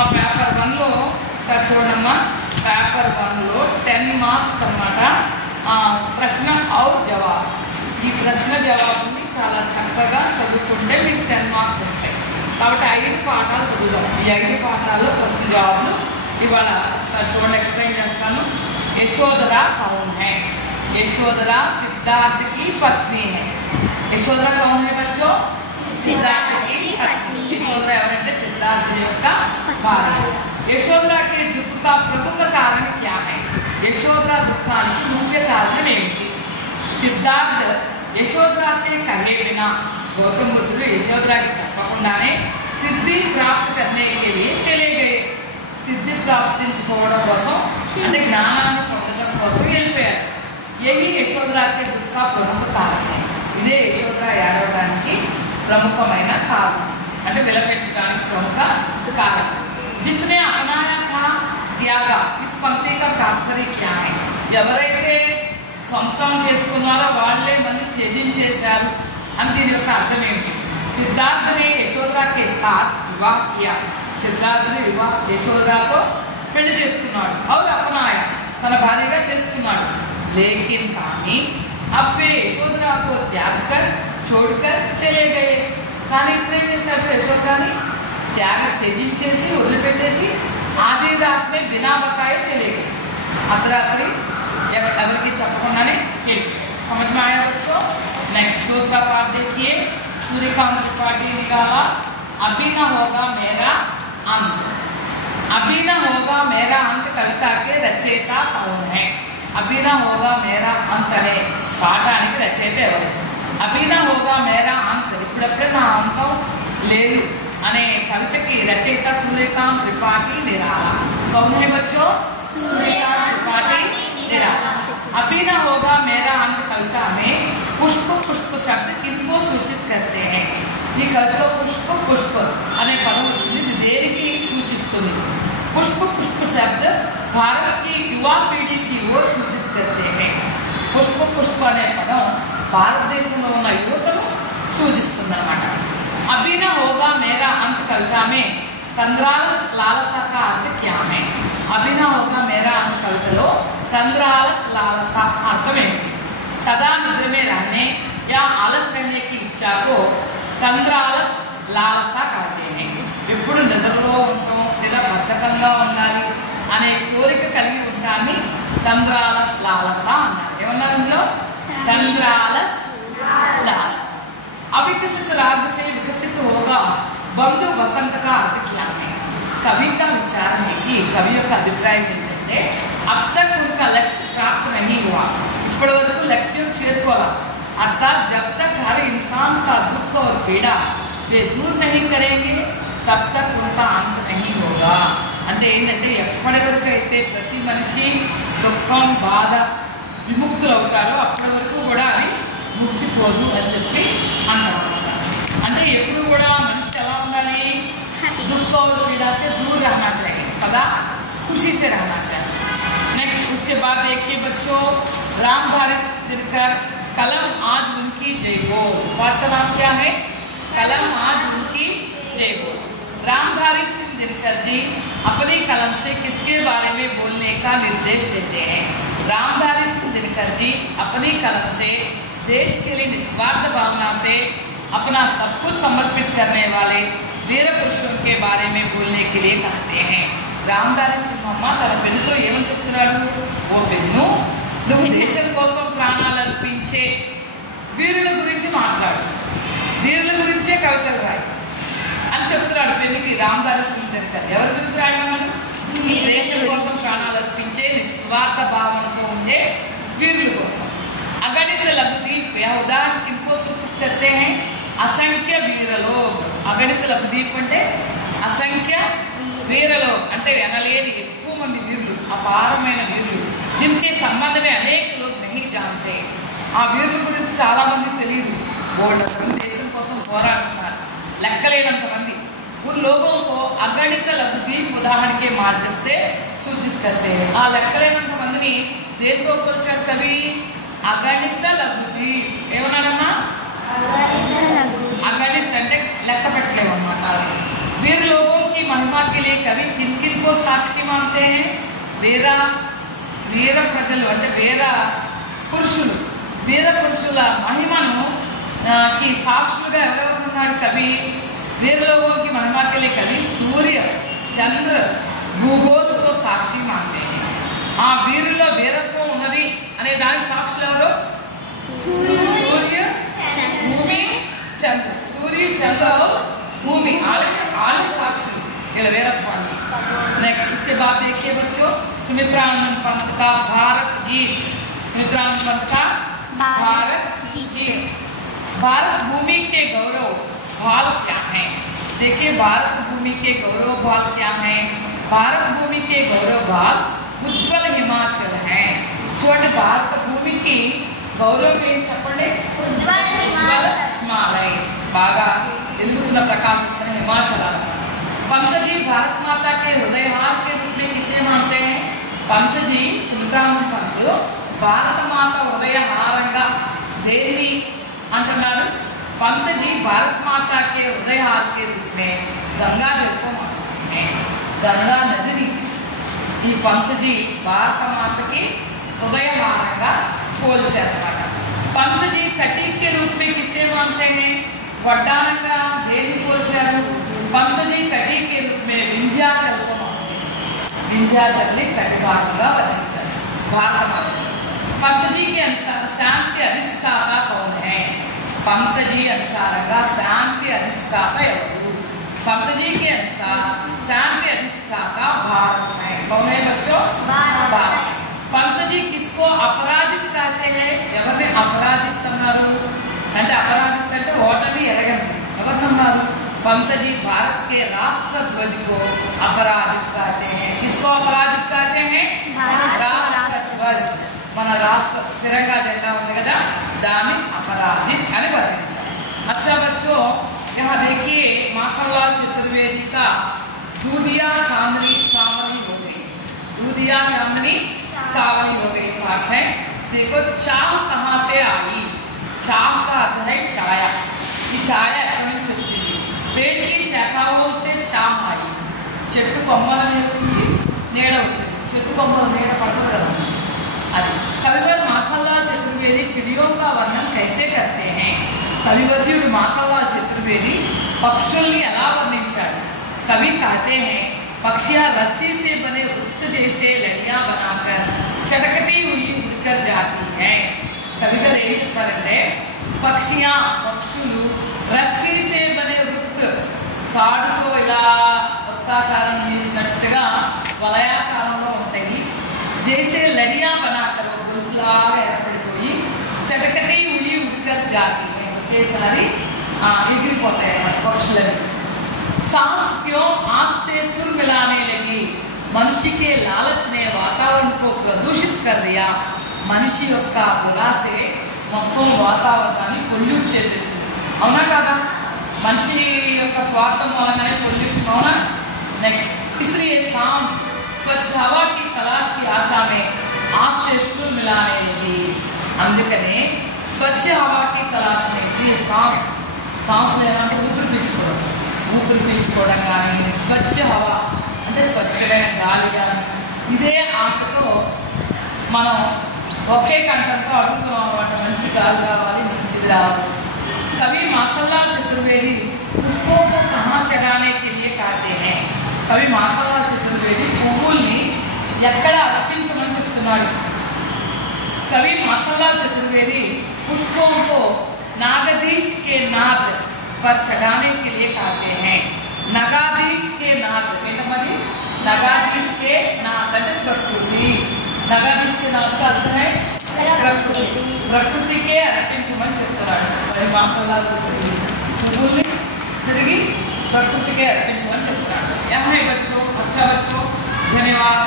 అమ్మ పేపర్ 1లో ఒకసారి చూడమ్మా. పేపర్ 1లో 10 మార్క్స్ అన్నమాట. ప్రశ్న ఔర్ జవాబు. ఈ ప్రశ్న జవాబుని చాలా చక్కగా చదువుకుంటే మీకు 10 మార్క్స్ వస్తాయి. కాబట్టి 5 పాఠాలు చదువుదాం. ఈ 5 పాఠాల్లో ప్రశ్న జవాబులు ఇవాళ ఒకసారి చూడండి, ఎక్స్ప్లెయిన్ చేస్తాను. యశోధరా కౌన్ హై? यशोधरा सिद्धार्थ की पत्नी है. यशोधरा कौन है बच्चों? सिद्धार्थ की पत्नी. यशोधरा एवरंटे सिद्धार्थ యొక్క భార్య. यशोधरा के दुख का प्रमुख कारण क्या है? यशोधरा दुखाనికి ముఖ్య కారణం ఏమిటి? सिद्धार्थ यशोधरा से कहे बिना गौतम बुद्ध यशोधरा की చెప్పకుండానే సిద్ధి प्राप्त करने के लिए चले गए. సిద్ధి ప్రాప్తించుకోవడం కోసం అంటే జ్ఞానాన్ని పొందడం కోసం వెళ్ళిపోయారు. यही यशोधरा के दुख का प्रमुख कारण है. ఇదే యశోధర ఏడవడానికి ప్రముఖమైన కారణం అంటే విలపించడానికి ప్రముఖ కారణం. जिसने अपनाया था त्यागा. इस पंक्ति का तात्पर्य क्या है? ఎవరైతే సొంతం చేసుకున్నారో వాళ్ళే మళ్ళీ త్యజించేశారు అని దీని యొక్క అర్థం ఏంటి? सिद्धार्थ ने यशोधरा के साथ विवाह किया. सिद्धार्थ ने विवाह యశోధరాతో పెళ్లి చేసుకున్నాడు. और अपनाया తన భార్యగా చేసుకున్నాడు. लेकिन కానీ अब वे यशोधरा को त्याग कर छोड़कर चले गए. కానీ ఇప్పుడేం చేశాడు? యశోధరాని త్యజించేసి వదిలిపెట్టేసి आधी रात में बिना बताए चले गए. అర్ధరాత్రి ఎవరికి చెప్పకుండానే వెళ్ళిపోయాడు. समझ में आया बच्चों? नेक्स्ट दूसरा पाठ देखिए. सूर्यकांत त्रिपाठी निकाला अभी न होगा मेरा अंत. अभी न होगा मेरा अंत कविता के रचयिता कौन है? अभी न होगा मेरा अंत అనే పాఠానికి రచయిత ఎవరు? అభి నా హోగా మేరా అంత్ ఇప్పుడప్పుడే నా అంతం లేదు అనే కవితకి రచయిత సూర్యకాంత్ त्रिपाठी निराला. कौन है बच्चों? सूर्यकांत त्रिपाठी निराला. अभी न होगा मेरा अंत कविता में पुष्प पुष्प शब्द किनको सूचित करते हैं? ఈ కవితలో పుష్ప పుష్ప అనే పదం వచ్చింది. ఇది దేనికి సూచిస్తుంది? पुष्प पुष्प शब्द भारत की युवा पीढ़ी की ओर सूचित करते हैं. पुष्प पुष्प अने पदम భారతదేశంలో ఉన్న యువతను సూచిస్తుందన్నమాట. अभी न होगा मेरा अंत कविता में तंद्रालस लालसा का अर्थ क्या है? अभी न होगा मेरा अंत कवितलो तंद्रालस लालसा अर्थం ఏంటి? सदा निद्र में रहने या आलस रहने की इच्छा को तंद्रालस लालसा कहते हैं. ఎప్పుడు నిద్రలో ఉంటాం లేదా బద్ధకంగా ఉండాలి అనే కోరిక కలిగి ఉంటాన్ని తంద్రాలస్ లాలస అన్నారు. ఏమన్నారు ఇందులో? తంద్రాలస్ लालस. अविकसित राग से विकसित होगा बंधु वसंत का अर्थ क्या है? कवि का विचार है कि कवि का अभिप्राय ఏంటంటే अब तक उनका लक्ष्य प्राप्त नहीं हुआ. इప్పటి వరకు లక్ష్యం చేరుకోవాలి. अर्थात जब तक हर इंसान का दुख और पीड़ा वे दूर नहीं करेंगे तब तक उनका अंत नहीं होगा. అంటే ఏంటంటే ఎప్పటి వరకు అయితే ప్రతి మనిషి దుఃఖం బాధ విముక్తులు అవుతారో అప్పటి వరకు కూడా అది ముగిసిపోదు అని చెప్పి అంటారు. అంటే ఎప్పుడు కూడా మనిషి ఎలా ఉండాలి? दुख और पीड़ा से दूर रहना चाहिए, सदा खुशी से रहना चाहिए. नेक्स्ट उसके बाद देखिए बच्चों, रामधारी दिनकर कलम आज उनकी जय बोल. पाठ का नाम क्या है? कलम आज उनकी जय बोल. रामधारी सिंह दिनकर जी अपनी कलम से किसके बारे में बोलने का निर्देश देते हैं? रामधारी सिंह दिनकर जी अपनी कलम से देश के लिए निस्वार्थ भावना से अपना सब कुछ समर्पित करने वाले वीर पुरुषों के बारे में बोलने के लिए कहते हैं. రామధారి సింహమ్మ తన పెన్నుతో ఏమని చెప్తున్నాడు? ఓ పెన్ను, నువ్వు దేశం కోసం ప్రాణాలు అర్పించే వీరుల గురించి మాట్లాడు, వీరుల గురించే కవితలు రాయి అని చెప్తున్నాడు పెన్నుకి రామధారి సింగ్ దినకర్. ఎవరి గురించి రాయమన్నాడు? దేశం కోసం ప్రాణాలు అర్పించే నిస్వార్థ భావంతో ఉండే వీరుల కోసం. अगणित लघुदीप यह उदाहरण किनको सूचित करते हैं? असंख्य वीरलोग. अगणित लघुदीप అంటే అసంఖ్య వీరలోగ్ అంటే ఎనలేని ఎక్కువ మంది వీరులు, అపారమైన వీరులు. जिनके संबंध में अनेक लोग नहीं जानते. ఆ వీరుల గురించి చాలా మంది తెలియదు. బోల్డంత దేశం కోసం పోరాడుతున్నారు, లెక్కలేనంత మంది. उन लोगों को अगणित लघुदीप उदाहरण के माध्यम से सूचित करते हैं. ఆ లెక్కలేనంత మందిని దేంతో పోల్చాడు కవి? అగణిత లఘుదీప్. ఏమన్నాడమ్మా? అగణిత్ అంటే లెక్క పెట్టలేము అన్నమాట. వీరు లోగోं की महिमा महिमा के लिए कवि किन किन को साक्षी मानते हैं? వీర ప్రజలు అంటే వీర పురుషుల మహిమను కి సాక్షులుగా ఎవరెవరు ఉన్నాడు కవి? వీర लोगों की महिमा के लिए कवि सूर्य चंद्र भूगोल को साक्षी मानते हैं. ఆ వీరులో వీరత్వం ఉన్నది అనే దానికి సాక్షులు ఎవరు? सूर्य भूमि चंद्र. सूर्य चंद्र और भूमि आले साक्षी वीरत्वाన్ని. नेक्स्ट इसके बाद देखिए बच्चों सुमित्रानंद पंत का भारत गीत. सुमित्रानंद पंत का भारत गीत. भारत भूमि के गौरव भाल क्या है? देखिए भारत भूमि के गौरव भाल क्या है? भारत भूमि के गौरव भाल उज्ज्वल हिमाचल है. చూడండి భారత భూమికి గౌరవం ఏం చెప్పండి? ఉజ్వల హిమాలయ. బాగా వెలుగుతున్న ప్రకాశిస్తున్న హిమాచలం. पंत जी भारत माता के हृदयहार के रूप में किसे मानते हैं? पंत जी सुमित्रानंद पंत భారత మాత హృదయహారంగా దేవి అంటున్నారు. पंत जी भारत माता के हृदयहार के रूप में गंगा जल को मानते हैं. गंगा नदी ఈ पंत जी భారత మాతకి హృదయహారంగా పోల్చారన్నమాట. पंत जी कटीक के रूप में किसे मानते हैं? వడ్డానంగా దేవి పోల్చారు. पंत जी कटीक के रूप में विंध्याचल को मानते हैं. विंध्याचल कटिभागंगा वर्णिंचाరు భారత మాత. पंत जी के अनुसार शांति अधिष्ठाता कौन है? पंत जी अनुसार शांति अधिष्ठाता ఎవరు? पंत जी के अनुसार शांति अधिष्ठाता भारत है. कौन है बच्चों? भारत. पंत जी किसको अपराजित कहते हैं? ఎవరిని అపరాజిత్ అన్నారు అంటే అపరాజిత్ అంటే ఓటమి ఎరగండి ఎవరన్నారు? पंत जी भारत के राष्ट्र ध्वज को अपराजित कहते हैं. किसको अपराजित कहते हैं? राष्ट्र ध्वज. మన రాష్ట్ర తిరంగా జెండా ఉంది కదా దాన్ని अपराजित అని వర్ణించారు. अच्छा बच्चों यहाँ देखिए माखनलाल चतुर्वेदी का दूधिया चांदनी सावली हो गई. दूधिया चांदनी सावली हो गई पाठ है. देखो चाह कहाँ से आई? चाह का अर्थ है छाया. ఈ ఛాయ ఎక్కడి నుంచి వచ్చింది? पेड़ की शाखाओं से चाह आई. చెట్టు కొమ్మల మీద నుంచి నీడ వచ్చింది. చెట్టు కొమ్మల నీడ పడుతుంది కదా అది. कविवर माखनलाल चतुर्वेदी चिड़ियों का वर्णन कैसे करते हैं? कविवर्युడు माखनलाल चतुर्वेदी पक्षुल्ని ఎలా వర్ణించాడు? कवि कहते हैं पक्षियां रस्सी से बने वृत्त जैसे लड़ियां बनाकर चटकती हुई उड़कर जाती हैं. कवि గారు ఏం చెప్పారంటే పక్షులు రస్సీ से बने वृत्त తాడుతో ఇలా వృత్తాకారం చేసినట్టుగా వలయాకారంలో ఉంటాయి. जैसे लड़ियां बनाकर वो गुलसलाగా ఏర్పడిపోయి చటకటి ఉలి ఉడికర్ जाती है. ఒకేసారి ఎగిరిపోతాయి అన్నమాట పక్షులని. सांस क्यों आंख से सुर मिलाने लगी? मनुष्य के लालच ने वातावरण को प्रदूषित कर दिया. మనిషి యొక్క దురాశే మొత్తం వాతావరణాన్ని పొల్యూట్ చేసేసింది. అవునా కదా? మనిషి యొక్క స్వార్థం వలననే పొల్యూషన్. అవునా? నెక్స్ట్ इसलिए सांस स्वच्छ हवा की तलाश की आशा में आंख से सुर मिलाने लगी. అందుకనే స్వచ్ఛ హవా की तलाश में इसलिए सांस लेना ఊపిరి పీల్చుకోవడం కానీ స్వచ్ఛ హవా అంటే స్వచ్ఛమైన గాలి కానీ ఇదే ఆశతో మనం ఒకే కంఠంతో అడుగుతాం అన్నమాట. మంచి గాలి కావాలి, మంచిది రావాలి. कवि माखनलाल चतुर्वेदी पुष्पों को कहाँ चढ़ाने के लिए कहते हैं? कवि माखनलाल चतुर्वेदी పువ్వుల్ని ఎక్కడ అర్పించమని చెప్తున్నాడు? कवि माखनलाल चतुर्वेदी पुष्पों को नागधीश के नाद पर चढ़ाने के लिए कहते हैं. नगाधीश के नाद ఏంటది? नगाधीश के नाद అంటే ప్రకృతి. नगाधीश के नाद का अर्थ है ప్రకృతికే అర్పించమని చెప్తున్నాడు. कवि माखनलाल चतुर्वेदी పువ్వుల్ని తిరిగి प्रकृति के अर्पित यहाँ है बच्चों. अच्छा बच्चों, धन्यवाद.